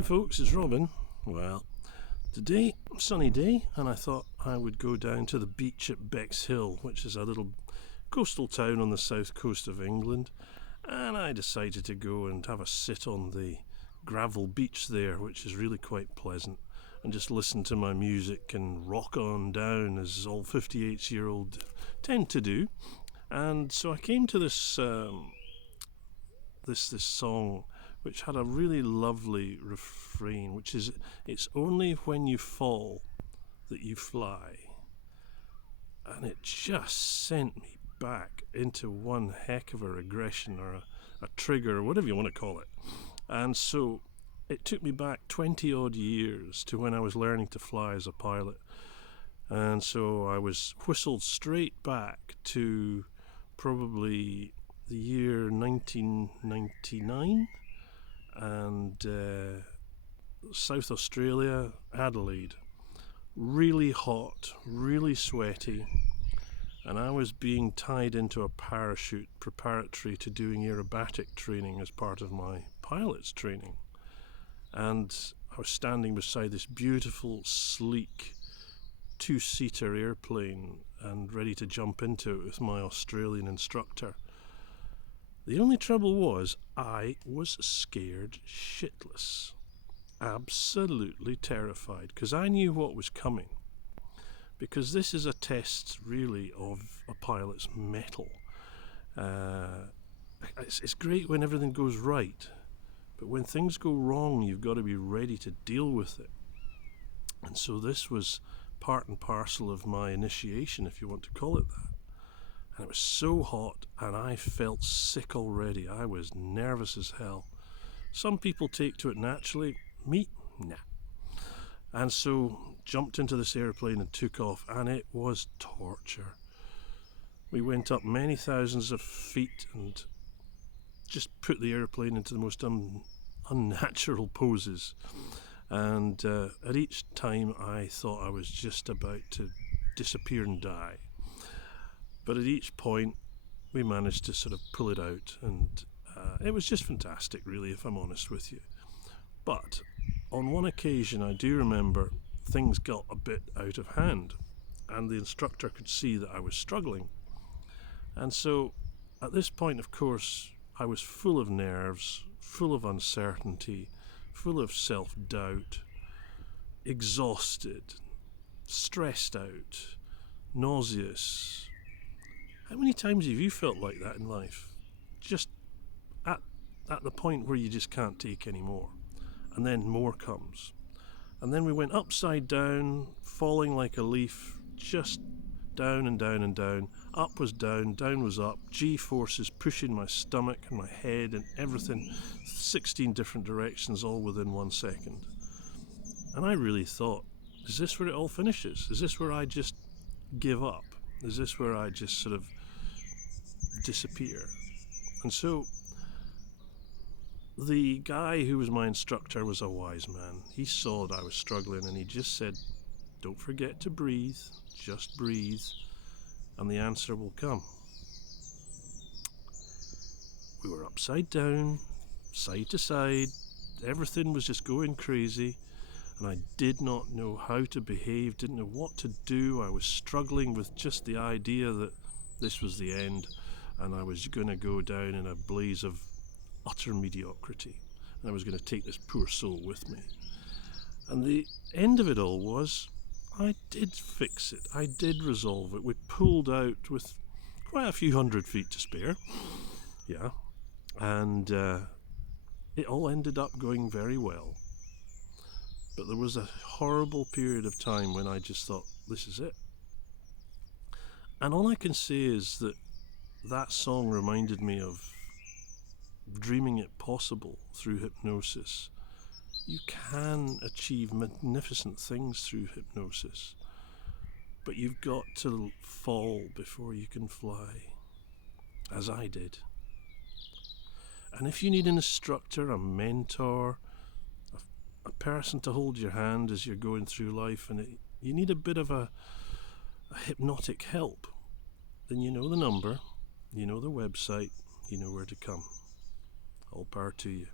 Hi folks, it's Robin. Well, today, sunny day, and I thought I would go down to the beach at Bexhill, which is a little coastal town on the south coast of England, and I decided to go and have a sit on the gravel beach there, which is really quite pleasant, and just listen to my music and rock on down as all 58-year-olds tend to do. And so I came to this this song which had a really lovely refrain, which is, "It's only when you fall that you fly." And it just sent me back into one heck of a regression, or a trigger, or whatever you want to call it. And so it took me back 20 odd years to when I was learning to fly as a pilot. And so I was whistled straight back to probably the year 1999, and South Australia, Adelaide. Really hot, really sweaty, and I was being tied into a parachute preparatory to doing aerobatic training as part of my pilot's training. And I was standing beside this beautiful, sleek, two-seater airplane and ready to jump into it with my Australian instructor. The only trouble was I was scared shitless. Absolutely terrified, because I knew what was coming. Because this is a test, really, of a pilot's mettle. It's great when everything goes right, but when things go wrong, you've got to be ready to deal with it. And so this was part and parcel of my initiation, if you want to call it that. And it was so hot, and I felt sick already. I was nervous as hell. Some people take to it naturally. Me, nah. And so jumped into this airplane and took off, and it was torture. We went up many thousands of feet and just put the airplane into the most unnatural poses. And at each time I thought I was just about to disappear and die. But at each point we managed to sort of pull it out, and it was just fantastic, really, if I'm honest with you. But on one occasion I do remember things got a bit out of hand, and the instructor could see that I was struggling. And so at this point, of course, I was full of nerves, full of uncertainty, full of self-doubt, exhausted, stressed out, nauseous. How many times have you felt like that in life? Just at the point where you just can't take any more. And then more comes. And then we went upside down, falling like a leaf, just down and down and down. Up was down was up. G-forces pushing my stomach and my head and everything, 16 different directions, all within 1 second. And I really thought, is this where it all finishes? Is this where I just give up? Is this where I just sort of disappear? And so the guy who was my instructor was a wise man. He saw that I was struggling, and he just said, "Don't forget to breathe, just breathe, and the answer will come." We were upside down, side to side, everything was just going crazy, and I did not know how to behave, didn't know what to do. I was struggling with just the idea that this was the end, and I was going to go down in a blaze of utter mediocrity, and I was going to take this poor soul with me. And the end of it all was, I did fix it, I did resolve it. We pulled out with quite a few 100 feet to spare, yeah, and it all ended up going very well. But there was a horrible period of time when I just thought, this is it. And all I can say is that that song reminded me of dreaming it possible through hypnosis. You can achieve magnificent things through hypnosis, but you've got to fall before you can fly, as I did. And if you need an instructor, a mentor, a person to hold your hand as you're going through life, and you need a bit of a hypnotic help, then you know the number, you know the website, you know where to come. All power to you.